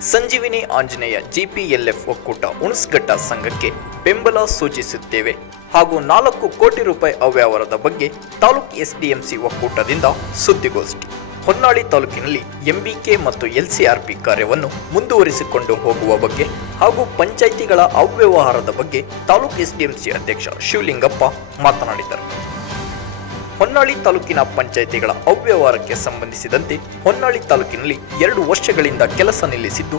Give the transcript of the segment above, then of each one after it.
ಸಂಜೀವಿನಿ ಆಂಜನೇಯ ಜಿಪಿಎಲ್ಎಫ್ ಒಕ್ಕೂಟ ಉಣಸ್ಘಟ್ಟ ಸಂಘಕ್ಕೆ ಬೆಂಬಲ ಸೂಚಿಸುತ್ತೇವೆ. ಹಾಗೂ ನಾಲ್ಕು ಕೋಟಿ ರೂಪಾಯಿ ಅವ್ಯವಹಾರದ ಬಗ್ಗೆ ತಾಲೂಕು ಎಸ್ಡಿಎಂಸಿ ಒಕ್ಕೂಟದಿಂದ ಸುದ್ದಿಗೋಷ್ಠಿ. ಹೊನ್ನಾಳಿ ತಾಲೂಕಿನಲ್ಲಿ ಎಂಬಿಕೆ ಮತ್ತು ಎಲ್ಸಿಆರ್ಪಿ ಕಾರ್ಯವನ್ನು ಮುಂದುವರಿಸಿಕೊಂಡು ಹೋಗುವ ಬಗ್ಗೆ ಹಾಗೂ ಪಂಚಾಯಿತಿಗಳ ಅವ್ಯವಹಾರದ ಬಗ್ಗೆ ತಾಲೂಕು ಎಸ್ಡಿಎಂಸಿ ಅಧ್ಯಕ್ಷ ಶಿವಲಿಂಗಪ್ಪ ಮಾತನಾಡಿದರು. ಹೊನ್ನಾಳಿ ತಾಲೂಕಿನ ಪಂಚಾಯಿತಿಗಳ ಅವ್ಯವಹಾರಕ್ಕೆ ಸಂಬಂಧಿಸಿದಂತೆ ಹೊನ್ನಾಳಿ ತಾಲೂಕಿನಲ್ಲಿ ಎರಡು ವರ್ಷಗಳಿಂದ ಕೆಲಸ ನಿಲ್ಲಿಸಿದ್ದು,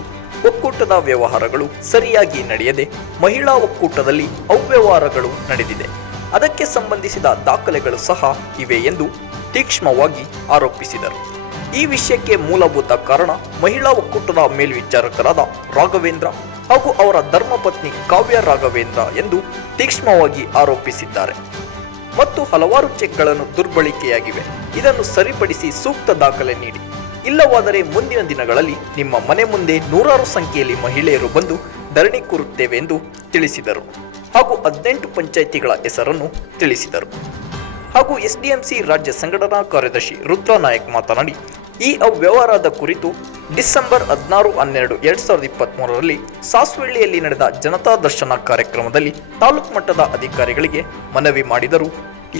ಒಕ್ಕೂಟದ ವ್ಯವಹಾರಗಳು ಸರಿಯಾಗಿ ನಡೆಯದೆ ಮಹಿಳಾ ಒಕ್ಕೂಟದಲ್ಲಿ ಅವ್ಯವಹಾರಗಳು ನಡೆದಿದೆ. ಅದಕ್ಕೆ ಸಂಬಂಧಿಸಿದ ದಾಖಲೆಗಳು ಸಹ ಇವೆ ಎಂದು ತೀಕ್ಷ್ಣವಾಗಿ ಆರೋಪಿಸಿದರು. ಈ ವಿಷಯಕ್ಕೆ ಮೂಲಭೂತ ಕಾರಣ ಮಹಿಳಾ ಒಕ್ಕೂಟದ ಮೇಲ್ವಿಚಾರಕರಾದ ರಾಘವೇಂದ್ರ ಹಾಗೂ ಅವರ ಧರ್ಮಪತ್ನಿ ಕಾವ್ಯ ರಾಘವೇಂದ್ರ ಎಂದು ತೀಕ್ಷ್ಣವಾಗಿ ಆರೋಪಿಸಿದ್ದಾರೆ. ಮತ್ತು ಹಲವಾರು ಚೆಕ್ಗಳನ್ನು ದುರ್ಬಳಕೆಯಾಗಿವೆ. ಇದನ್ನು ಸರಿಪಡಿಸಿ ಸೂಕ್ತ ದಾಖಲೆ ನೀಡಿ. ಇಲ್ಲವಾದರೆ ಮುಂದಿನ ದಿನಗಳಲ್ಲಿ ನಿಮ್ಮ ಮನೆ ಮುಂದೆ ನೂರಾರು ಸಂಖ್ಯೆಯಲ್ಲಿ ಮಹಿಳೆಯರು ಬಂದು ಧರಣಿ ಕೂರುತ್ತೇವೆ ಎಂದು ತಿಳಿಸಿದರು. ಹಾಗೂ ಹದಿನೆಂಟು ಪಂಚಾಯಿತಿಗಳ ಹೆಸರನ್ನು ತಿಳಿಸಿದರು. ಹಾಗೂ ಎಸ್ಡಿಎಂಸಿ ರಾಜ್ಯ ಸಂಘಟನಾ ಕಾರ್ಯದರ್ಶಿ ರುದ್ರನಾಯಕ್ ಮಾತನಾಡಿ, ಈ ಅವ್ಯವಹಾರದ ಕುರಿತು ಡಿಸೆಂಬರ್ ಹದಿನಾರು, ಹನ್ನೆರಡು, ಎರಡ್ ಸಾವಿರದ ಇಪ್ಪತ್ತ್ಮೂರರಲ್ಲಿ ಸಾಸ್ವೆಳ್ಳಿಯಲ್ಲಿ ನಡೆದ ಜನತಾ ದರ್ಶನ ಕಾರ್ಯಕ್ರಮದಲ್ಲಿ ತಾಲೂಕು ಮಟ್ಟದ ಅಧಿಕಾರಿಗಳಿಗೆ ಮನವಿ ಮಾಡಿದರೂ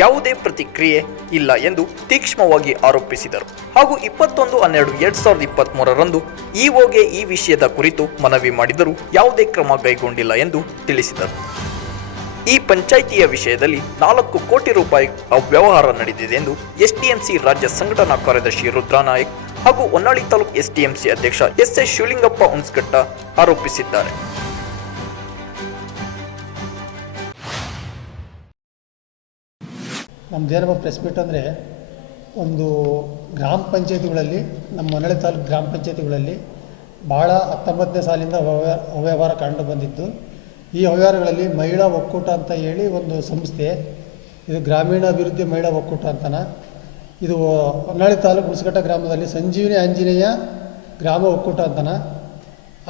ಯಾವುದೇ ಪ್ರತಿಕ್ರಿಯೆ ಇಲ್ಲ ಎಂದು ತೀಕ್ಷ್ಮವಾಗಿ ಆರೋಪಿಸಿದರು. ಹಾಗೂ ಇಪ್ಪತ್ತೊಂದು, ಹನ್ನೆರಡು, ಎರಡ್ ಸಾವಿರದ ಇಪ್ಪತ್ತ್ಮೂರರಂದು ಇಒಗೆ ಈ ವಿಷಯದ ಕುರಿತು ಮನವಿ ಮಾಡಿದರೂ ಯಾವುದೇ ಕ್ರಮ ಕೈಗೊಂಡಿಲ್ಲ ಎಂದು ತಿಳಿಸಿದರು. ಈ ಪಂಚಾಯಿತಿಯ ವಿಷಯದಲ್ಲಿ ನಾಲ್ಕು ಕೋಟಿ ರೂಪಾಯಿ ಅವ್ಯವಹಾರ ನಡೆದಿದೆ ಎಂದು ಎಸ್ಟಿಎಂಸಿ ರಾಜ್ಯ ಸಂಘಟನಾ ಕಾರ್ಯದರ್ಶಿ ರುದ್ರಾನಾಯಕ್ ಹಾಗೂ ಹೊನ್ನಾಳಿ ತಾಲೂಕು ಎಸ್ಟಿಎಂಸಿ ಅಧ್ಯಕ್ಷ ಎಸ್ ಎಸ್ ಶಿವಲಿಂಗಪ್ಪ ಹುಣಸ್ಘಟ್ಟ ಆರೋಪಿಸಿದ್ದಾರೆ. ನಮ್ಮದೇನಪ್ಪ ಪ್ರೆಸ್ ಮೀಟ್ ಅಂದರೆ ಒಂದು ಗ್ರಾಮ ಪಂಚಾಯತಿಗಳಲ್ಲಿ, ನಮ್ಮ ಹೊನ್ನಾಳಿ ತಾಲೂಕು ಗ್ರಾಮ ಪಂಚಾಯತಿಗಳಲ್ಲಿ ಭಾಳ ಹತ್ತೊಂಬತ್ತನೇ ಸಾಲಿಂದ ಅವ್ಯವಹಾರ ಕಂಡು ಬಂದಿದ್ದು. ಈ ಅವ್ಯವಹಾರಗಳಲ್ಲಿ ಮಹಿಳಾ ಒಕ್ಕೂಟ ಅಂತ ಹೇಳಿ ಒಂದು ಸಂಸ್ಥೆ, ಇದು ಗ್ರಾಮೀಣ ಅಭಿವೃದ್ಧಿ ಮಹಿಳಾ ಒಕ್ಕೂಟ ಅಂತನ. ಇದು ಹೊನ್ನಾಳಿ ತಾಲೂಕು ಹುಣಸಘಟ್ಟ ಗ್ರಾಮದಲ್ಲಿ ಸಂಜೀವಿನಿ ಆಂಜನೇಯ ಗ್ರಾಮ ಒಕ್ಕೂಟ ಅಂತನ.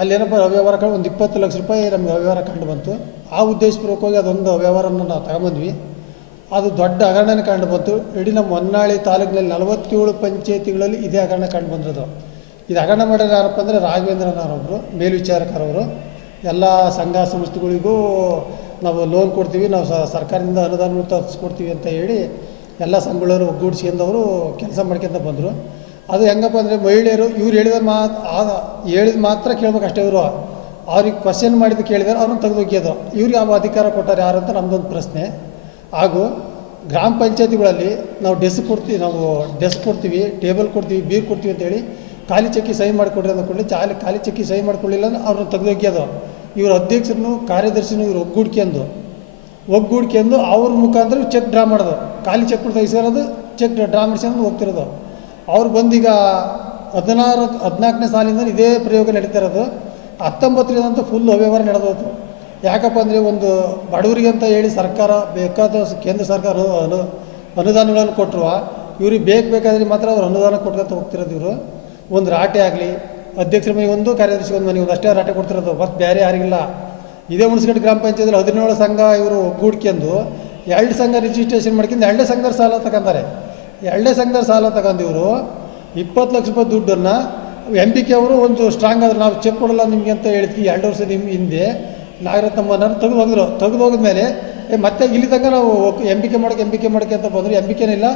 ಅಲ್ಲೇನಪ್ಪ ಅವ್ಯವಹಾರ ಕಂಡು ಒಂದು ಇಪ್ಪತ್ತು ಲಕ್ಷ ರೂಪಾಯಿ ನಮಗೆ ಅವ್ಯವಹಾರ ಕಂಡು ಬಂತು. ಆ ಉದ್ದೇಶಪೂರ್ವಕವಾಗಿ ಅದೊಂದು ಅವ್ಯವಹಾರವನ್ನು ನಾವು ತಗೊಂಬಂದ್ವಿ ಅದು ದೊಡ್ಡ ಹಗರಣನೇ ಕಂಡು ಬಂತು. ಇಡೀ ನಮ್ಮ ಹೊನ್ನಾಳಿ ತಾಲೂಕಿನಲ್ಲಿ ನಲವತ್ತೇಳು ಪಂಚಾಯತಿಗಳಲ್ಲಿ ಇದೇ ಹಗರಣ ಕಂಡು ಬಂದಿರೋದು. ಇದು ಹಗರಣ ಮಾಡಿದ್ರೆ ಯಾರಪ್ಪ ಅಂದರೆ ರಾಘವೇಂದ್ರನವರೊಬ್ಬರು ಮೇಲ್ವಿಚಾರಕರವರು. ಎಲ್ಲ ಸಂಘ ಸಂಸ್ಥೆಗಳಿಗೂ ನಾವು ಲೋನ್ ಕೊಡ್ತೀವಿ. ನಾವು ಸರ್ಕಾರದಿಂದ ಅನುದಾನ ತರಿಸ್ಕೊಡ್ತೀವಿ ಅಂತ ಹೇಳಿ ಎಲ್ಲ ಸಂಘಗಳವರು ಒಗ್ಗೂಡಿಸ್ಕೊಂಡವರು ಕೆಲಸ ಮಾಡ್ಕೊಂತ ಬಂದರು. ಅದು ಹೆಂಗಪ್ಪ ಅಂದರೆ ಮಹಿಳೆಯರು ಇವ್ರು ಹೇಳಿದ ಮಾತು ಹೇಳಿದ ಮಾತ್ರ ಕೇಳ್ಬೇಕಷ್ಟೇ ಇವರು. ಅವ್ರಿಗೆ ಕ್ವಶನ್ ಮಾಡಿದ್ದು ಕೇಳಿದಾರೆ, ಅವ್ರನ್ನ ತೆಗೆದು ಒಗ್ಯೋದು ಇವ್ರಿಗೆ ಯಾವ ಅಧಿಕಾರ ಕೊಟ್ಟಾರೆ ಯಾರು ಅಂತ ನಮ್ಮದೊಂದು ಪ್ರಶ್ನೆ. ಹಾಗೂ ಗ್ರಾಮ ಪಂಚಾಯತಿಗಳಲ್ಲಿ ನಾವು ಡೆಸ್ಕ್ ಕೊಡ್ತೀವಿ, ನಾವು ಡೆಸ್ಕ್ ಕೊಡ್ತೀವಿ ಟೇಬಲ್ ಕೊಡ್ತೀವಿ ಬೀರ್ ಕೊಡ್ತೀವಿ ಅಂತೇಳಿ ಖಾಲಿ ಚಕ್ಕಿ ಸಹಿ ಮಾಡಿಕೊಡ್ರಿ ಅಂದ ಕೂಡಲೇ ಚಾಲಿ ಖಾಲಿ ಚಕ್ಕಿ ಸಹಿ ಮಾಡಿಕೊಳ್ಳಿಲ್ಲ ಅಂದ್ರೆ ಅವ್ರನ್ನ ತೆಗೆದೊಗ್ಯೋದು ಇವ್ರ ಅಧ್ಯಕ್ಷರನ್ನು, ಕಾರ್ಯದರ್ಶಿನೂ ಇವ್ರು ಒಗ್ಗೂಡ್ಕೊಂಡು ಒಗ್ಗೂಡ್ಕೊಂಡು ಅವ್ರ ಮುಖಾಂತರ ಚೆಕ್ ಡ್ರಾ ಮಾಡೋದು. ಖಾಲಿ ಚೆಕ್ ಇಸ್ಕೊಳ್ಳೋದು ಚೆಕ್ ಡ್ರಾ ಮಾಡಿಸ್ಕೊಂಡು ಹೋಗ್ತಿರೋದು. ಅವ್ರು ಬಂದೀಗ ಹದಿನಾರು, ಹದಿನಾಲ್ಕನೇ ಸಾಲಿಂದ ಇದೇ ಪ್ರಯೋಗ ನಡೀತಾ ಇರೋದು. ಹತ್ತೊಂಬತ್ತರಿಂದಂತೂ ಫುಲ್ ಅವ್ಯವಹಾರ ನಡೆದೋತು ಯಾಕಪ್ಪ ಅಂದರೆ ಒಂದು ಬಡವರಿಗೆ ಅಂತ ಹೇಳಿ ಸರ್ಕಾರ ಬೇಕಾದ ಕೇಂದ್ರ ಸರ್ಕಾರ ಅನು ಅನುದಾನಗಳನ್ನು ಕೊಟ್ಟರು ಇವ್ರಿಗೆ ಬೇಕು ಬೇಕಾದ್ರೆ ಮಾತ್ರ ಅವ್ರು ಅನುದಾನ ಕೊಟ್ಕೊಂತ ಹೋಗ್ತಿರೋದು ಇವರು. ಒಂದು ರಾಟೆ ಆಗಲಿ, ಅಧ್ಯಕ್ಷರ ಮನೆಗೆ ಒಂದು ಕಾರ್ಯದರ್ಶಿ ಒಂದು ಮನೆ ಒಂದು, ಅಷ್ಟೇ ರಾಟೆ ಕೊಡ್ತಿರೋದು, ಬಸ್ ಬೇರೆ ಯಾರಿಗಿಲ್ಲ. ಇದೇ ಹುಣಸಗಡ್ಡೆ ಗ್ರಾಮ ಪಂಚಾಯತಿಯಲ್ಲಿ ಹದಿನೇಳು ಸಂಘ ಇವರು ಕೂಡ್ಕೊಂಡು ಎರಡು ಸಂಘ ರಿಜಿಸ್ಟ್ರೇಷನ್ ಮಾಡ್ಕೊಂಡು ಎರಡೇ ಸಂಘದ ಸಾಲ ತಗೊಂತಾರೆ ಎರಡೇ ಸಂಘದ ಸಾಲ ತಗೊಂಡು ಇವರು ಇಪ್ಪತ್ತು ಲಕ್ಷ ರೂಪಾಯಿ ದುಡ್ಡನ್ನು ಎಂ ಪಿ ಕೆ ಅವರು ಒಂದು ಸ್ಟ್ರಾಂಗ್ ಆದ್ರೆ ನಾವು ಚೆಕ್ ಕೊಡಲ್ಲ ನಿಮಗೆ ಅಂತ ಹೇಳ್ತೀವಿ ಎರಡು ವರ್ಷದ ನಿಮ್ಮ ಹಿಂದೆ ನಾಗರತ್ನಮ್ಮನವ್ರು ತೆಗೆದು ಹೋಗಿದ್ರು. ತೆಗೆದು ಹೋಗಿದ್ಮೇಲೆ ಮತ್ತೆ ಇಲ್ಲಿ ತನಕ ನಾವು ಎಂ ಪಿ ಕೆ ಮಾಡೋಕೆ ಎಂ ಪಿ ಕೆ ಮಾಡೋಕೆ ಅಂತ ಬಂದರು. ಎಂ ಪಿ ಕೆನಿಲ್ಲ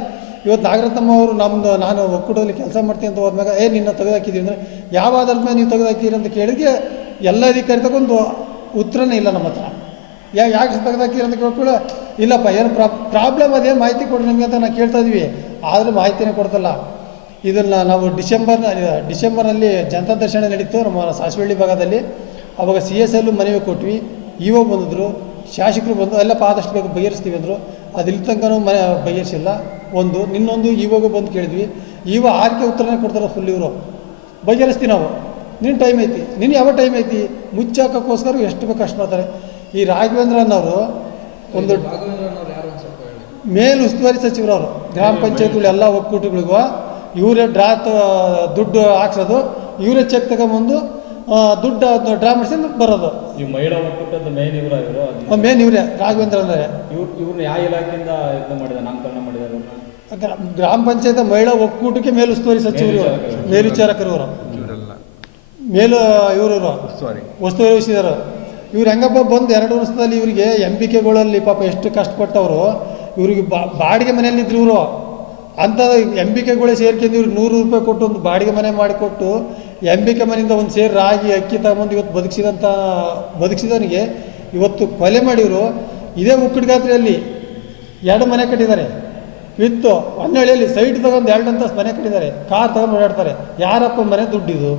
ಇವತ್ತು ನಾಗರತ್ನಮ್ಮ ಅವರು ನಮ್ಮದು ನಾನು ಒಕ್ಕೂಟದಲ್ಲಿ ಕೆಲಸ ಮಾಡ್ತೀನಿ ಅಂತ ಹೋದ್ಮ್ಯಾಗ, ಏ, ನಿನ್ನ ತೆಗೆದಾಕಿದ್ದೀನಿ ಅಂದರೆ ಯಾವ ಆಧಾರದ ಮೇಲೆ ನೀವು ತೆಗೆದು ಹಾಕಿರಿ ಅಂತ ಕೇಳಿದ್ರೆ ಎಲ್ಲ ಅಧಿಕಾರಿ ತಗೊಂಡು ಉತ್ತರನೇ ಇಲ್ಲ ನಮ್ಮ ಹತ್ರ. ಯಾ, ಯಾಕೆ ತೆಗೆದಾಕೀರಿ ಅಂತ ಕೇಳ್ಕೊಳ್ಳೋ, ಇಲ್ಲಪ್ಪ, ಏನು ಪ್ರಾ, ಪ್ರಾಬ್ಲಮ್ ಅದೇನು ಮಾಹಿತಿ ಕೊಡಿ ನಮಗೆ ಅಂತ ನಾವು ಕೇಳ್ತಾ ಇದ್ವಿ ಆದರೂ ಮಾಹಿತಿನೇ ಕೊಡ್ತಲ್ಲ. ಇದನ್ನು ನಾವು ಡಿಸೆಂಬರ್ನ ಡಿಸೆಂಬರ್ನಲ್ಲಿ ಜನತಾ ದರ್ಶನ ನಡೀತು ನಮ್ಮ ಸಾಸಿವಳ್ಳಿ ಭಾಗದಲ್ಲಿ. ಅವಾಗ ಸಿ ಎಸ್ ಎಲ್ಲು ಮನವಿ ಕೊಟ್ವಿ. ಇ ಒ ಬಂದಿದ್ರು, ಶಾಸಕರು ಬಂದು ಎಲ್ಲಪ್ಪ ಆದಷ್ಟು ಬೇಗ ಬಗೆಹರಿಸ್ತೀವಿ ಅಂದರು. ಅದು ಇಲ್ಲಿ ತನಕನೂ ಮ ಬಗೆಹರಿಸಿಲ್ಲ. ಒಂದು ನಿನ್ನೊಂದು ಇವಾಗ ಬಂದು ಕೇಳಿದ್ವಿ. ಇವ ಆರ್ಕೆ ಉತ್ತರನೇ ಕೊಡ್ತಾರೆ ಫುಲ್ ಇವರು ಬಗೆಹರಿಸ್ತೀವಿ ನಾವು. ನಿನ್ನ ಟೈಮ್ ಐತಿ. ನಿನ್ನ ಯಾವ ಟೈಮ್ ಐತಿ? ಮುಚ್ಚಾಕೋಸ್ಕರ ಎಷ್ಟು ಬೇಕು ಅಷ್ಟು ಮಾಡ್ತಾರೆ. ಈ ರಾಘವೇಂದ್ರನವರು ಒಂದು ಮೇಲ್ ಉಸ್ತುವಾರಿ ಸಚಿವರವರು. ಗ್ರಾಮ ಪಂಚಾಯತ್ಗಳು ಎಲ್ಲ ಒಕ್ಕೂಟಗಳಿಗೂ ಇವರೇ ಡ್ರಾ ತ ದುಡ್ಡು ಹಾಕ್ಸೋದು. ಇವರೇ ಚೆಕ್ ತಗೊಂಬಂದು ದುಡ್ಡು ಅದನ್ನ ಡ್ರಾ ಮಾಡಿಸಿ ಬರೋದು. ಈ ಮಹಿಳಾ ಒಕ್ಕೂಟದ ಮೇನ್ ಇವರ ಇವರು ಮೇನ್ ಇವರೇ ರಾಘವೇಂದ್ರ ಅಂದರೆ ಇವ್ರು ಇವ್ರನ್ನ ಯಾವ ಇಲಾಖೆಯಿಂದ ಇದು ಮಾಡಿದ ನಾಮಕರಣ ಮಾಡಿದ್ದಾರೆ? ಗ್ರಾಮ ಪಂಚಾಯತ್ ಮಹಿಳಾ ಒಕ್ಕೂಟಕ್ಕೆ ಮೇಲುಸ್ತುವಾರಿ ಸಚಿವರು ಮೇಲ್ವಿಚಾರಕರು. ಅವರು ಮೇಲು ಇವರು ಸಾರಿ ವಸ್ತು ವಹಿಸಿದರು. ಇವ್ರು ಹೆಂಗಪ್ಪ ಬಂದು ಎರಡು ವರ್ಷದಲ್ಲಿ ಇವರಿಗೆ ಎಂ ಪಿ ಕೆಗಳಲ್ಲಿ ಪಾಪ ಎಷ್ಟು ಕಷ್ಟಪಟ್ಟವರು. ಇವ್ರಿಗೆ ಬಾ ಬಾಡಿಗೆ ಮನೆಯಲ್ಲಿ ಇದ್ರು ಇವರು. ಅಂತ ಕೆಗಳೇ ಸೇರ್ಕೊಂಡು ಇವ್ರಿಗೆ ನೂರು ರೂಪಾಯಿ ಕೊಟ್ಟು ಒಂದು ಬಾಡಿಗೆ ಮನೆ ಮಾಡಿಕೊಟ್ಟು ಎಂ ಬಿ ಕೆ ಮನೆಯಿಂದ ಒಂದು ಸೇರು ರಾಗಿ ಅಕ್ಕಿ ತಗೊಂಬಂದು ಇವತ್ತು ಬದುಕಿಸಿದಂಥ ಬದುಕಿಸಿದವನಿಗೆ ಇವತ್ತು ಕೊಲೆ ಮಾಡಿವರು. ಇದೇ ಉಕ್ಕಡ್ಗಾತ್ರೆಯಲ್ಲಿ ಎರಡು ಮನೆ ಕಟ್ಟಿದ್ದಾರೆ. ವಿತ್ತು ಹೊನ್ನಳ್ಳಿಯಲ್ಲಿ ಸೈಟ್ ತಗೊಂಡು ಎರಡು ಅಂತಸ್ತು ಮನೆ ಕಟ್ಟಿದ್ದಾರೆ, ಕಾರ್ ತಗೊಂಡು ಓಡಾಡ್ತಾರೆ. ಯಾರಪ್ಪ ಮನೆ ದುಡ್ಡಿದು?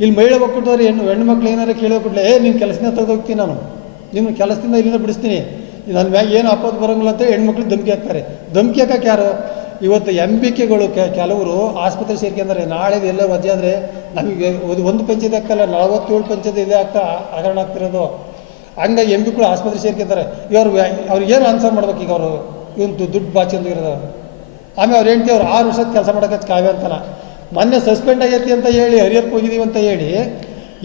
ಇಲ್ಲಿ ಮಹಿಳೆ ಒಕ್ಕೂಟದವ್ರು ಹೆಣ್ಣು ಹೆಣ್ಣು ಮಕ್ಳು ಏನಾರು ಕೇಳೋಕೊಟ್ಲೆ ಏ ನಿನ್ನ ಕೆಲಸದಿಂದ ತೆಗೆದೋಗ್ತೀನಿ ನಾನು. ನಿಮ್ಮ ಕೆಲಸದಿಂದ ಇಲ್ಲಿಂದ ಬಿಡಿಸ್ತೀನಿ. ನನ್ನ ಮ್ಯಾಗ ಏನು ಆಪತ್ತು ಬರೋಂಗಿಲ್ಲ ಅಂತ ಹೆಣ್ಮಕ್ಳಿಗೆ ಧಮ್ಕಿ ಹಾಕ್ತಾರೆ. ಧಮಕಿ ಹಾಕಕ್ಕೆ ಯಾರು? ಇವತ್ತು ಎಂ ಬಿ ಕೆಗಳು ಕೆಲವರು ಆಸ್ಪತ್ರೆ ಸೇರ್ಕೊಂಡ್ರೆ ನಾಳೆ ಎಲ್ಲ ವಜೆ ಆದರೆ ನಮಗೆ ಒಂದು ಒಂದು ಹಾಕಲ್ಲ ನಲವತ್ತೇಳು ಪಂಚಾಯತ್ ಇದೇ ಆಗ್ತಾ ಹಗರಣ ಆಗ್ತಿರೋದು. ಹಂಗೆ ಎಂ ಪಿಗಳು ಆಸ್ಪತ್ರೆ ಸೇರ್ಕೊಂತಾರೆ ಇವರು ಅವ್ರಿಗೆ ಏನು ಆನ್ಸರ್ ಮಾಡ್ಬೇಕು ಈಗ ಅವರು? ಇವನು ದುಡ್ಡು ಬಾಚಿಂದು ಇರೋದು ಆಮೇಲೆ ಅವ್ರು ಹೆಂಡ್ತಿ ಅವ್ರು ಆರು ವರ್ಷದ ಕೆಲಸ ಮಾಡೋಕೆ ಕಾವ್ಯ ಅಂತಲ್ಲ ಮೊನ್ನೆ ಸಸ್ಪೆಂಡ್ ಆಗೈತಿ ಅಂತ ಹೇಳಿ ಹರಿಯರ್ಗೆ ಹೋಗಿದ್ದೀವಿ ಅಂತ ಹೇಳಿ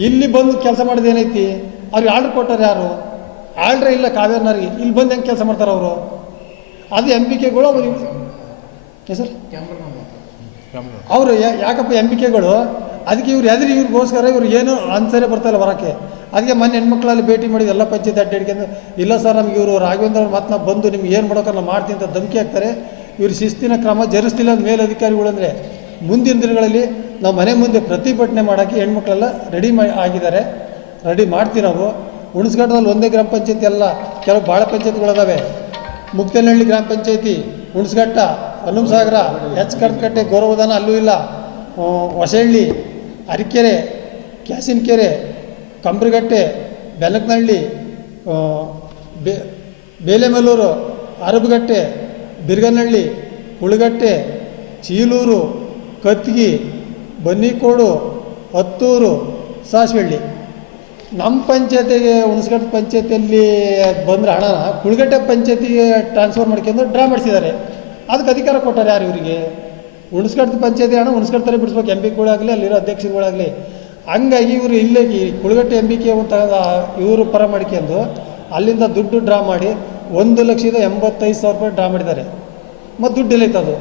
ಇಲ್ಲಿ ಬಂದು ಕೆಲಸ ಮಾಡೋದು ಏನೈತಿ? ಅವ್ರಿಗೆ ಆರ್ಡ್ರ್ ಕೊಟ್ಟಾರೆ ಯಾರು? ಆರ್ಡ್ರ್ ಇಲ್ಲ ಕಾವ್ಯನವ್ರಿಗೆ ಇಲ್ಲಿ ಬಂದು ಹೆಂಗೆ ಕೆಲಸ ಮಾಡ್ತಾರೆ ಅವರು? ಅದು ಎಂ ಬಿ ಕೆಗಳು ಅವ್ರಿಗೆ ಸರ್? ಅವರು ಯಾಕಪ್ಪ ಎಂ ಬಿ ಕೆಗಳು ಅದಕ್ಕೆ ಇವ್ರು ಎದ್ರಿ ಇವ್ರಿಗೋಸ್ಕರ ಇವ್ರು ಏನು ಆನ್ಸರೇ ಬರ್ತಾಯಿಲ್ಲ ಬರೋಕ್ಕೆ ಅದಕ್ಕೆ ಮೊನ್ನೆ ಹೆಣ್ಮಕ್ಳಲ್ಲಿ ಭೇಟಿ ಮಾಡಿದ ಎಲ್ಲ ಪಂಚಾಯತ್ ಅಡ್ಡ ಹಿಡ್ಕೊಂಡು ಇಲ್ಲ ಸರ್, ನಮಗೆ ಇವರು ರಾಘವೇಂದ್ರ ಅವ್ರು ಮತ್ತೆ ಬಂದು ನಿಮ್ಗೆ ಏನು ಮಾಡೋಕೆ ನಾವು ಮಾಡ್ತೀನಿ ಅಂತ ಧಮಕಿ ಹಾಕ್ತಾರೆ. ಇವ್ರು ಶಿಸ್ತಿನ ಕ್ರಮ ಜರುಸ್ತಿಲ್ಲ ಅಂತ ಮೇಲಧಿಕಾರಿಗಳು ಅಂದರೆ, ಮುಂದಿನ ದಿನಗಳಲ್ಲಿ ನಾವು ಮನೆ ಮುಂದೆ ಪ್ರತಿಭಟನೆ ಮಾಡೋಕ್ಕೆ ಹೆಣ್ಮಕ್ಳೆಲ್ಲ ರೆಡಿ ಮಾ, ಆಗಿದ್ದಾರೆ. ರೆಡಿ ಮಾಡ್ತೀವಿ ನಾವು. ಹುಣಸ್ಗಡ್ಡದಲ್ಲಿ ಒಂದೇ ಗ್ರಾಮ ಪಂಚಾಯತಿ ಎಲ್ಲ ಕೆಲವು ಭಾಳ ಪಂಚಾಯತ್ಗಳಿದಾವೆ. ಮುಕ್ತನಹಳ್ಳಿ ಗ್ರಾಮ ಪಂಚಾಯತಿ ಹುಣಸ್ಗಟ್ಟ ಹನುಮಸಾಗರ, ಎಚ್ ಕಟ್ಟಕಟ್ಟೆ ಗೌರವಧಾನ ಅಲ್ಲೂ ಇಲ್ಲ. ಹೊಸಹಳ್ಳಿ ಅರಿಕೆರೆ, ಕ್ಯಾಸಿನಕೆರೆ, ಕಂಬ್ರಿಗಟ್ಟೆ ಬೆಲಕನಹಳ್ಳಿ ಬೆ, ಬೇಲೆಮಲ್ಲೂರು, ಅರಬಗಟ್ಟೆ, ಬಿರ್ಗನಹಳ್ಳಿ ಹುಳಗಟ್ಟೆ ಚೀಲೂರು ಕತ್ಗಿ ಬನ್ನಿಕೋಡು, ಹತ್ತೂರು, ಸಾಸಿವೆಳ್ಳಿ. ನಮ್ಮ ಪಂಚಾಯತಿಗೆ ಹುಣಸಘಟ್ಟ ಪಂಚಾಯತಿಯಲ್ಲಿ ಬಂದರೆ ಹಣನ ಕುಳಗಟ್ಟೆ ಪಂಚಾಯತಿಗೆ ಟ್ರಾನ್ಸ್ಫರ್ ಮಾಡ್ಕೊಂಡು ಡ್ರಾ ಮಾಡಿಸಿದ್ದಾರೆ. ಅದಕ್ಕೆ ಅಧಿಕಾರ ಕೊಟ್ಟಾರೆ ಯಾರು ಇವರಿಗೆ? ಹುಣಸ್ಘಟ್ಟ ಪಂಚಾಯತಿ ಹಣ ಹುಣಸ್ಘಟ್ಟದಲ್ಲಿ ಬಿಡಿಸ್ಬೇಕು. ಎಂ ಪಿಗಳಾಗಲಿ ಅಲ್ಲಿರೋ ಅಧ್ಯಕ್ಷರುಗಳಾಗಲಿ. ಹಂಗಾಗಿ ಇವರು ಇಲ್ಲೇ ಈ ಕುಳಗಟ್ಟೆ ಎಂ ಬಿ ಕೆ ಅಂತ ಇವರು ಪರ ಮಾಡ್ಕೊಂಡು ಅಲ್ಲಿಂದ ದುಡ್ಡು ಡ್ರಾ ಮಾಡಿ ಒಂದು ಲಕ್ಷದ ಎಂಬತ್ತೈದು ಸಾವಿರ ರೂಪಾಯಿ ಡ್ರಾ ಮಾಡಿದ್ದಾರೆ. ಮತ್ತು ದುಡ್ಡು ಎಲ್ಲೈತದು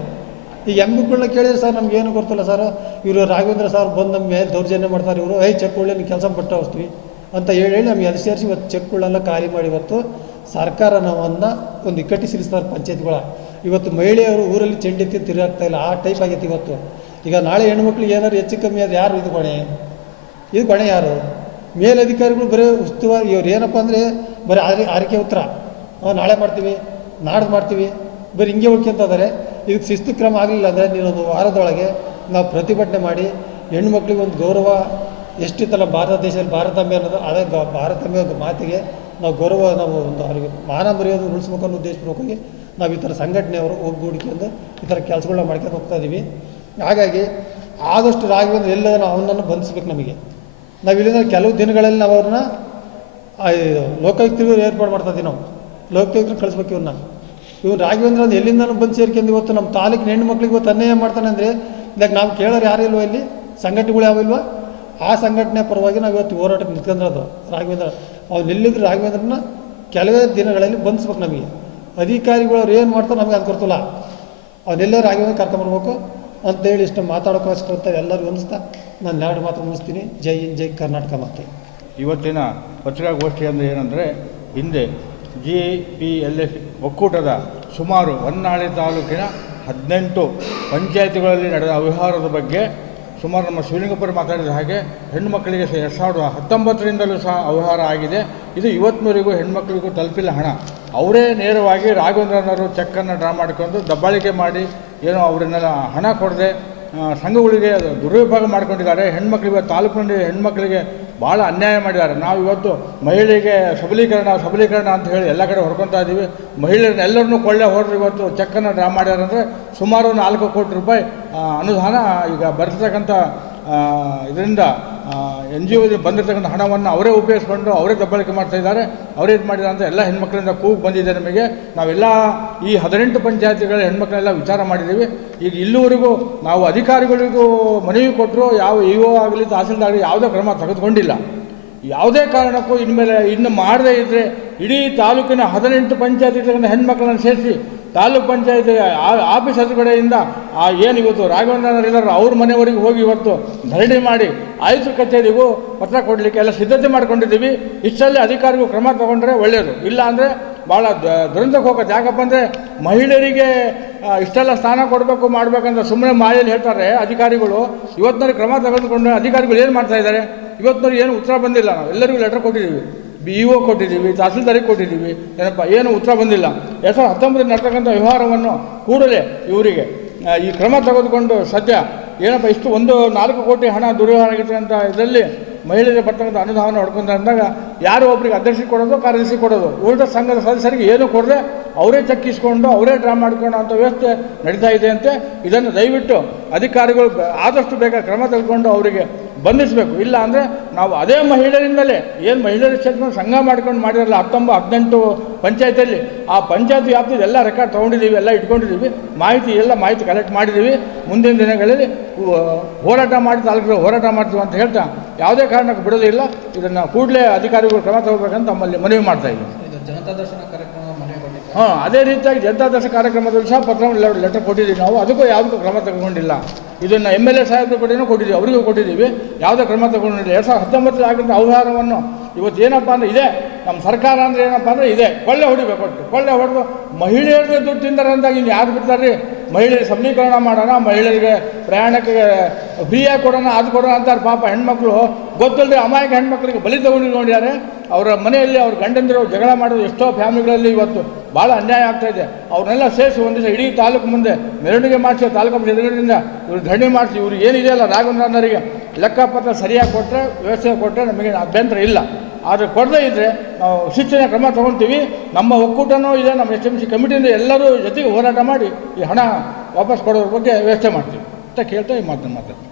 ಈಗ ಎಂ ಬಿಗಳನ್ನ ಕೇಳಿದ್ರೆ ಸರ್ ನಮ್ಗೆ ಏನು ಗೊತ್ತಿಲ್ಲ ಸರ್. ಇವರು ರಾಘವೇಂದ್ರ ಸರ್ ಬಂದು ನಮ್ಮ ಮೇಲೆ ದೌರ್ಜನ್ಯ ಮಾಡ್ತಾರೆ. ಇವರು ಐ ಚೆಕ್ ಕೊಳ್ಳಿ ನೀವು ಕೆಲಸ ಬಿಟ್ಟು ಹೋಗ್ತೀವಿ ಅಂತ ಹೇಳಿ ಹೇಳಿ ನಮ್ಗೆ ಎಲ್ಲಿ ಸೇರಿಸಿ ಇವತ್ತು ಚೆಕ್ಗಳೆಲ್ಲ ಖಾಲಿ ಮಾಡಿ ಇವತ್ತು ಸರ್ಕಾರ ನಾವನ್ನು ಒಂದು ಇಕ್ಕಟ್ಟಿ ಸಿರಿಸ್ತಾರೆ ಪಂಚಾಯತ್ಗಳ. ಇವತ್ತು ಮಹಿಳೆಯರು ಊರಲ್ಲಿ ಚೆಂಡೆತ್ತಿ ತಿರುಗಾಗ್ತಾ ಇಲ್ಲ. ಆ ಟೈಪ್ ಆಗೈತೆ ಇವತ್ತು. ಈಗ ನಾಳೆ ಹೆಣ್ಮಕ್ಳಿಗೆ ಏನಾದ್ರು ಹೆಚ್ಚು ಕಮ್ಮಿ ಆದ್ರೆ ಯಾರು ಇದು ಕೊಣೆ ಇದು ಕೊಣೆ ಯಾರು? ಮೇಲಧಿಕಾರಿಗಳು ಬರೀ ಉಸ್ತುವಾರಿ ಇವ್ರು ಏನಪ್ಪ ಅಂದರೆ ಬರೀ ಆರಿ, ಆರಿಕೆ ಉತ್ತರ. ನಾಳೆ ಮಾಡ್ತೀವಿ, ನಾಡ್ದು ಮಾಡ್ತೀವಿ, ಬರೀ ಹಿಂಗೆ ಉಳ್ಕೊಂತ ಇದ್ದಾರೆ ಇದಕ್ಕೆ ಶಿಸ್ತು ಕ್ರಮ ಆಗಲಿಲ್ಲ ಅಂದರೆ ನೀನೊಂದು ವಾರದೊಳಗೆ ನಾವು ಪ್ರತಿಭಟನೆ ಮಾಡಿ ಹೆಣ್ಮಕ್ಳಿಗೆ ಒಂದು ಗೌರವ ಎಷ್ಟಿತ್ತಲ್ಲ ಭಾರತ ದೇಶದಲ್ಲಿ ಭಾರತಾಂಬೆ ಅನ್ನೋದು, ಅದೇ ಭಾರತಾಂಬೆ ಒಂದು ಮಾತಿಗೆ ನಾವು ಗೌರವ ನಾವು ಒಂದು ಅವರಿಗೆ ಮಾನ ಮರ್ಯಾದೆ ಉಳಿಸ್ಬೇಕು ಅನ್ನೋ ಉದ್ದೇಶಪೂರ್ವಕವಾಗಿ ನಾವು ಈ ಥರ ಸಂಘಟನೆಯವರು ಒಗ್ಗೂಡಿಕೊಂಡು ಈ ಥರ ಕೆಲಸಗಳನ್ನ ಮಾಡ್ಕೊಂಡು ಹೋಗ್ತಾ ಇದ್ದೀವಿ ಹಾಗಾಗಿ ಆದಷ್ಟು ರಾಘವೇಂದ್ರ ಎಲ್ಲದನ್ನು ಅವನನ್ನು ಬಂಧಿಸ್ಬೇಕು ನಮಗೆ. ನಾವು ಇಲ್ಲಿಂದ ಕೆಲವು ದಿನಗಳಲ್ಲಿ ನಾವು ಅವ್ರನ್ನ ಲೋಕಾಯುಕ್ತರಿಗೂ ಏರ್ಪಾಡು ಮಾಡ್ತಾ ಇದ್ದೀವಿ ನಾವು. ಲೋಕಾಯುಕ್ತರು ಕಳಿಸ್ಬೇಕು ಇವನ್ನ ಇವ್ನು ರಾಘವೇಂದ್ರ ಅಂದ್ರೆ ಎಲ್ಲಿಂದನೂ ಬಂದು ಸೇರ್ಕೊಂಡು ಇವತ್ತು ನಮ್ಮ ತಾಲೂಕಿನ ಹೆಣ್ಣು ಮಕ್ಳಿಗೆ ಇವತ್ತು ಅನ್ಯಾಯ ಮಾಡ್ತಾನೆ ಅಂದರೆ ಇದಕ್ಕೆ ನಾವು ಕೇಳೋರು ಯಾರು ಇಲ್ವೋ ಇಲ್ಲಿ? ಸಂಘಟನೆಗಳು ಯಾವ ಇಲ್ವೋ? ಆ ಸಂಘಟನೆ ಪರವಾಗಿ ನಾವು ಇವತ್ತು ಹೋರಾಟಕ್ಕೆ ನಿಂತ್ಕೊಂಡಿರೋದು ರಾಘವೇಂದ್ರ ಅವ್ನು ಎಲ್ಲಿದ್ರು ರಾಘವೇಂದ್ರನ ಕೆಲವೇ ದಿನಗಳಲ್ಲಿ ಬಂಧಿಸ್ಬೇಕು ನಮಗೆ. ಅಧಿಕಾರಿಗಳು ಅವ್ರು ಏನು ಮಾಡ್ತಾರೆ ನಮಗೆ ಅದು ಗೊತ್ತಿಲ್ಲ. ಅವನ್ನೆಲ್ಲರೂ ಆಗಿರೋದು ಕರ್ಕೊಂಬರ್ಬೇಕು. ಅಂತೇಳಿ ಇಷ್ಟು ಮಾತಾಡೋಕ್ಕೋಸ್ಕರ ಎಲ್ಲರಿಗೂ ಅನಿಸ್ತಾ ನಾನು ಎರಡು ಮಾತು ಮುಗಿಸ್ತೀನಿ. ಜೈ ಇನ್ ಜೈ ಕರ್ನಾಟಕ ಮತ್ತೆ ಇವತ್ತಿನ ಪತ್ರಿಕಾಗೋಷ್ಠಿ ಅಂದರೆ ಏನಂದರೆ, ಹಿಂದೆ ಜಿ ಪಿ ಎಲ್ ಎಫ್ ಒಕ್ಕೂಟದ ಸುಮಾರು ಹೊನ್ನಾಳಿ ತಾಲೂಕಿನ ಹದಿನೆಂಟು ಪಂಚಾಯತಿಗಳಲ್ಲಿ ನಡೆದ ಅವ್ಯವಹಾರದ ಬಗ್ಗೆ ಸುಮಾರು ನಮ್ಮ ಶಿವಲಿಂಗಪುರ ಮಾತಾಡಿದ ಹಾಗೆ ಹೆಣ್ಣುಮಕ್ಕಳಿಗೆ ಸಹ ಎರಡು ಸಾವಿರದ ಹತ್ತೊಂಬತ್ತರಿಂದಲೂ ಸಹ ಅವಹಾರ ಆಗಿದೆ. ಇದು ಇವತ್ತಿನವರೆಗೂ ಹೆಣ್ಮಕ್ಳಿಗೂ ತಲುಪಿಲ್ಲ ಹಣ. ಅವರೇ ನೇರವಾಗಿ ರಾಘವೇಂದ್ರನವರು ಚೆಕ್ಕನ್ನು ಡ್ರಾ ಮಾಡಿಕೊಂಡು ದಬ್ಬಾಳಿಕೆ ಮಾಡಿ ಏನೋ ಅವರನ್ನೆಲ್ಲ ಹಣ ಕೊಡದೆ ಸಂಘಗಳಿಗೆ ದುರುಪಯೋಗ ಮಾಡ್ಕೊಂಡಿದ್ದಾರೆ. ಹೆಣ್ಮಕ್ಳಿಗೆ ತಾಲೂಕಿನಲ್ಲಿ ಹೆಣ್ಮಕ್ಳಿಗೆ ಭಾಳ ಅನ್ಯಾಯ ಮಾಡಿದ್ದಾರೆ. ನಾವು ಇವತ್ತು ಮಹಿಳೆಗೆ ಸಬಲೀಕರಣ ಸಬಲೀಕರಣ ಅಂತ ಹೇಳಿ ಎಲ್ಲ ಕಡೆ ಹೊರ್ಕೊತಾ ಇದ್ದೀವಿ ಮಹಿಳೆಯರನ್ನ ಎಲ್ಲರನ್ನೂ ಕೊಳ್ಳೆ ಹೊಡೆದು ಇವತ್ತು ಚೆಕ್ಕನ್ನು ಡ್ರಾ ಮಾಡ್ಯಾರಂದರೆ ಸುಮಾರು ನಾಲ್ಕು ಕೋಟಿ ರೂಪಾಯಿ ಅನುದಾನ ಈಗ ಬರ್ತಿರ್ತಕ್ಕಂಥ ಇದರಿಂದ ಎನ್ ಜಿ ಒ ಬಂದಿರತಕ್ಕಂಥ ಹಣವನ್ನು ಅವರೇ ಉಪಯೋಗಿಸ್ಕೊಂಡು ಅವರೇ ದಬ್ಬಳಿಕೆ ಮಾಡ್ತಾ ಇದ್ದಾರೆ. ಅವರೇ ಇದು ಮಾಡಿದ್ದಾರೆ ಅಂತ ಎಲ್ಲ ಹೆಣ್ಮಕ್ಳಿಂದ ಕೂಗ್ ಬಂದಿದೆ ನಮಗೆ. ನಾವೆಲ್ಲ ಈ ಹದಿನೆಂಟು ಪಂಚಾಯತಿಗಳ ಹೆಣ್ಮಕ್ಳೆಲ್ಲ ವಿಚಾರ ಮಾಡಿದ್ದೀವಿ. ಈಗ ಇಲ್ಲಿವರೆಗೂ ನಾವು ಅಧಿಕಾರಿಗಳಿಗೂ ಮನವಿ ಕೊಟ್ಟರು, ಯಾವ ಇ ಒ ಆಗಲಿ, ತಹಸೀಲ್ದಾರ್ ಯಾವುದೇ ಕ್ರಮ ತೆಗೆದುಕೊಂಡಿಲ್ಲ. ಯಾವುದೇ ಕಾರಣಕ್ಕೂ ಇನ್ಮೇಲೆ ಇನ್ನು ಮಾಡದೇ ಇದ್ದರೆ ಇಡೀ ತಾಲೂಕಿನ ಹದಿನೆಂಟು ಪಂಚಾಯತಿಗಳಿಂದ ಹೆಣ್ಮಕ್ಳನ್ನು ಸೇರಿಸಿ ತಾಲೂಕ್ ಪಂಚಾಯತ್ ಆಫೀಸ್ ಕಡೆಯಿಂದ ಆ ಏನು ಇವತ್ತು ರಾಘವೇಂದ್ರ ಅವ್ರ ಮನೆಯವರೆಗೆ ಹೋಗಿ ಇವತ್ತು ಧರಣಿ ಮಾಡಿ ಆಯುಷ್ ಕಚೇರಿಗೂ ಪತ್ರ ಕೊಡಲಿಕ್ಕೆ ಎಲ್ಲ ಸಿದ್ಧತೆ ಮಾಡ್ಕೊಂಡಿದ್ದೀವಿ. ಇಷ್ಟರಲ್ಲಿ ಅಧಿಕಾರಿಗೂ ಕ್ರಮ ತಗೊಂಡ್ರೆ ಒಳ್ಳೆಯದು ಇಲ್ಲ ಅಂದರೆ ಭಾಳ ದುರಂತಕ್ಕೆ ಹೋಗುತ್ತೆ. ಯಾಕಪ್ಪ ಅಂದರೆ ಮಹಿಳೆಯರಿಗೆ ಇಷ್ಟೆಲ್ಲ ಸ್ಥಾನ ಕೊಡಬೇಕು, ಮಾಡಬೇಕಂತ ಸುಮ್ಮನೆ ಮಾಯಲ್ಲಿ ಹೇಳ್ತಾರೆ ಅಧಿಕಾರಿಗಳು. ಇವತ್ತಿನ ಕ್ರಮ ತೆಗೆದುಕೊಂಡು ಅಧಿಕಾರಿಗಳು ಏನು ಮಾಡ್ತಾ ಇದ್ದಾರೆ? ಇವತ್ತಿನವ್ರಿಗೆ ಏನು ಉತ್ತರ ಬಂದಿಲ್ಲ. ನಾವು ಎಲ್ಲರಿಗೂ ಲೆಟರ್ ಕೊಟ್ಟಿದ್ದೀವಿ. ಬಿ ಇ ಒ ಕೊಟ್ಟಿದ್ದೀವಿ ತಹಸೀಲ್ದಾರಿಗೆ ಕೊಟ್ಟಿದ್ದೀವಿ, ಏನಪ್ಪ, ಏನು ಉತ್ತರ ಬಂದಿಲ್ಲ. ಎರಡು ಸಾವಿರದ ಹತ್ತೊಂಬತ್ತರಲ್ಲಿ ನಡ್ತಕ್ಕಂಥ ವ್ಯವಹಾರವನ್ನು ಕೂಡಲೇ ಇವರಿಗೆ ಈ ಕ್ರಮ ತೆಗೆದುಕೊಂಡು ಸದ್ಯ ಏನಪ್ಪ, ಇಷ್ಟು ಒಂದು ನಾಲ್ಕು ಕೋಟಿ ಹಣ ದುರ್ವ್ಯವಹಾರ ಆಗಿರ್ತಕ್ಕಂಥ ಇದರಲ್ಲಿ ಮಹಿಳೆಯರಿಗೆ ಬರ್ತಕ್ಕಂಥ ಅನುದಾನ ಹೊಡ್ಕೊಂತ ಅಂದಾಗ ಯಾರು ಒಬ್ಬರಿಗೆ ಅಧ್ಯಕ್ಷ ಕೊಡೋದು, ಕಾರ್ಯದರ್ಶಿ ಕೊಡೋದು? ಉಳಿದ ಸಂಘದ ಸದಸ್ಯರಿಗೆ ಏನು ಕೊಡದೆ ಅವರೇ ಚಕ್ಕಿಸ್ಕೊಂಡು, ಅವರೇ ಡ್ರಾ ಮಾಡ್ಕೊಳ್ಳೋ ಅಂಥ ವ್ಯವಸ್ಥೆ ನಡೀತಾ ಇದೆ ಅಂತೆ. ಇದನ್ನು ದಯವಿಟ್ಟು ಅಧಿಕಾರಿಗಳು ಆದಷ್ಟು ಬೇಗ ಕ್ರಮ ತೆಗೆದುಕೊಂಡು ಅವರಿಗೆ ಬಂಧಿಸಬೇಕು. ಇಲ್ಲ ಅಂದರೆ ನಾವು ಅದೇ ಮಹಿಳೆಯರಿಂದಲೇ ಏನು ಮಹಿಳೆಯರ ಕ್ಷೇತ್ರ ಸಂಘ ಮಾಡ್ಕೊಂಡು ಮಾಡಿರಲ್ಲ ಹತ್ತೊಂಬತ್ತು ಹದಿನೆಂಟು ಪಂಚಾಯತಲ್ಲಿ ಆ ಪಂಚಾಯತ್ ವ್ಯಾಪ್ತಿಯಲ್ಲಿ ಎಲ್ಲ ರೆಕಾರ್ಡ್ ತೊಗೊಂಡಿದ್ದೀವಿ, ಎಲ್ಲ ಇಟ್ಕೊಂಡಿದ್ದೀವಿ, ಮಾಹಿತಿ, ಎಲ್ಲ ಮಾಹಿತಿ ಕಲೆಕ್ಟ್ ಮಾಡಿದ್ದೀವಿ. ಮುಂದಿನ ದಿನಗಳಲ್ಲಿ ಹೋರಾಟ ಮಾಡಿ ತಾಲೂಕು ಹೋರಾಟ ಮಾಡ್ತೀವಿ ಅಂತ ಹೇಳ್ತಾ, ಯಾವುದೇ ಕಾರಣಕ್ಕೆ ಬಿಡೋದಿಲ್ಲ. ಇದನ್ನು ಕೂಡಲೇ ಅಧಿಕಾರಿಗಳು ಕ್ರಮ ತಗೋಬೇಕಂತ ತಮ್ಮಲ್ಲಿ ಮನವಿ ಮಾಡ್ತಾ ಇದ್ದೀವಿ ಇದು ಜನತಾ ದರ್ಶನ ಕಾರ್ಯಕ್ರಮ ಮನೆ ಕೊಟ್ಟಿದ್ದೆ ಹಾಂ, ಅದೇ ರೀತಿಯಾಗಿ ಜನತಾದರ್ಶ ಕಾರ್ಯಕ್ರಮದಲ್ಲಿ ಸಹ ಪತ್ರ ಲೆಟರ್ ಕೊಟ್ಟಿದ್ದೀವಿ ನಾವು. ಅದಕ್ಕೂ ಯಾವುದಕ್ಕೂ ಕ್ರಮ ತಗೊಂಡಿಲ್ಲ. ಇದನ್ನು ಎಂ ಎಲ್ ಎ ಸಾಹೇಬ್ರು ಕಡೆನೂ ಕೊಟ್ಟಿದ್ದೀವಿ, ಅವರಿಗೂ ಕೊಟ್ಟಿದ್ದೀವಿ. ಯಾವುದೇ ಕ್ರಮ ತಗೊಂಡಿಲ್ಲ. ಎರಡು ಸಾವಿರದ ಹತ್ತೊಂಬತ್ತರಲ್ಲಿ ಆಗಿದ್ದ ಅವ್ಯವಹಾರವನ್ನು ಇವತ್ತು ಏನಪ್ಪ ಅಂದರೆ ಇದೆ. ನಮ್ಮ ಸರ್ಕಾರ ಅಂದರೆ ಏನಪ್ಪ ಅಂದರೆ ಇದೆ. ಕೊಳ್ಳೆ ಹೊಡಿಬೇಕು ಒಟ್ಟು. ಕೊಳ್ಳೆ ಹೊಡೆದು ಮಹಿಳೆಯರಿಗೆ ದುಡ್ಡು ತಿಂತಾರೆ ಅಂದಾಗ ಇನ್ನು ಯಾರು ಬಿಡ್ತಾರೆ? ರೀ ಮಹಿಳೆಯರಿಗೆ ಸಬಲೀಕರಣ ಮಾಡೋಣ, ಮಹಿಳೆಯರಿಗೆ ಪ್ರಯಾಣಕ್ಕೆ ಫ್ರೀಯಾಗಿ ಕೊಡೋಣ, ಅದು ಕೊಡೋಣ ಅಂತಾರೆ. ಪಾಪ ಹೆಣ್ಮಕ್ಳು ಗೊತ್ತಿಲ್ಲದೆ ಅಮಾಯಕ ಹೆಣ್ಮಕ್ಳಿಗೆ ಬಲಿ ತಗೊಂಡಿದ್ದಾರೆ ಅವರ ಮನೆಯಲ್ಲಿ ಅವ್ರ ಗಂಡಂದಿರು ಜಗಳ ಮಾಡೋದು ಎಷ್ಟೋ ಫ್ಯಾಮಿಲಿಗಳಲ್ಲಿ ಇವತ್ತು. ಭಾಳ ಅನ್ಯಾಯ ಆಗ್ತಾ ಇದೆ. ಅವ್ರನ್ನೆಲ್ಲ ಸೇರಿಸಿ ಒಂದು ದಿವಸ ಇಡೀ ತಾಲೂಕು ಮುಂದೆ ಮೆರವಣಿಗೆ ಮಾಡಿಸಿ ತಾಲೂಕು ಎದುರುಗಡೆಯಿಂದ ಇವ್ರು ಧರಣಿ ಮಾಡಿಸಿ, ಇವ್ರು ಏನಿದೆಯಲ್ಲ ರಾಘವೇಂದ್ರನವರಿಗೆ ಲೆಕ್ಕಪತ್ರ ಸರಿಯಾಗಿ ಕೊಟ್ಟರೆ ವ್ಯವಸ್ಥೆ ಕೊಟ್ಟರೆ ನಮಗೆ ಅಭ್ಯಂತರ ಇಲ್ಲ. ಆದರೆ ಕೊಡದೇ ಇದ್ದರೆ ನಾವು ಶಿಕ್ಷಣ ಕ್ರಮ ತೊಗೊಳ್ತೀವಿ ನಮ್ಮ ಒಕ್ಕೂಟನೂ ಇದೆ, ನಮ್ಮ ಎಸ್ ಎಂ ಸಿ ಕಮಿಟಿಯಿಂದ ಎಲ್ಲರೂ ಜೊತೆಗೆ ಹೋರಾಟ ಮಾಡಿ ಈ ಹಣ ವಾಪಸ್ ಕೊಡೋದ್ರ ಬಗ್ಗೆ ವ್ಯವಸ್ಥೆ ಮಾಡ್ತೀವಿ. ಅಂತ ಕೇಳ್ತಾ ಈ ಮಾತನ್ನು ಮಾತಾಡ್ತೀನಿ.